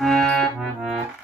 Mm-hmm.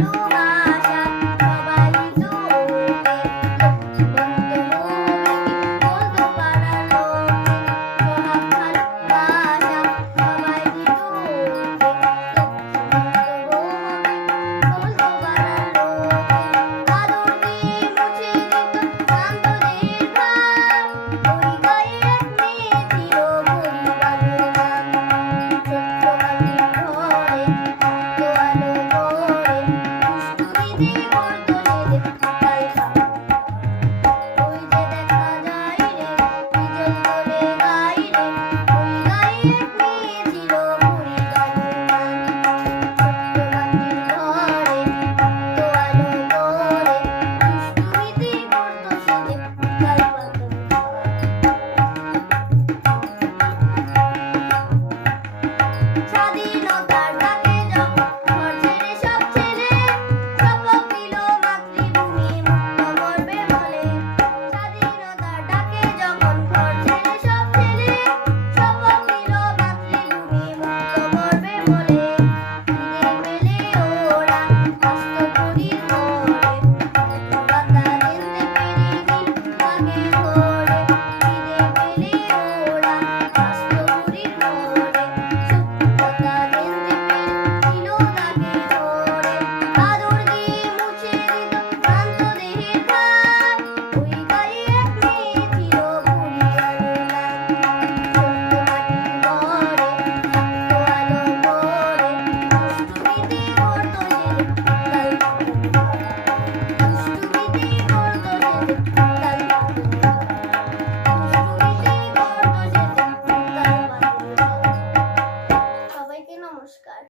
Thank mm -hmm. you. Thank mm -hmm. you.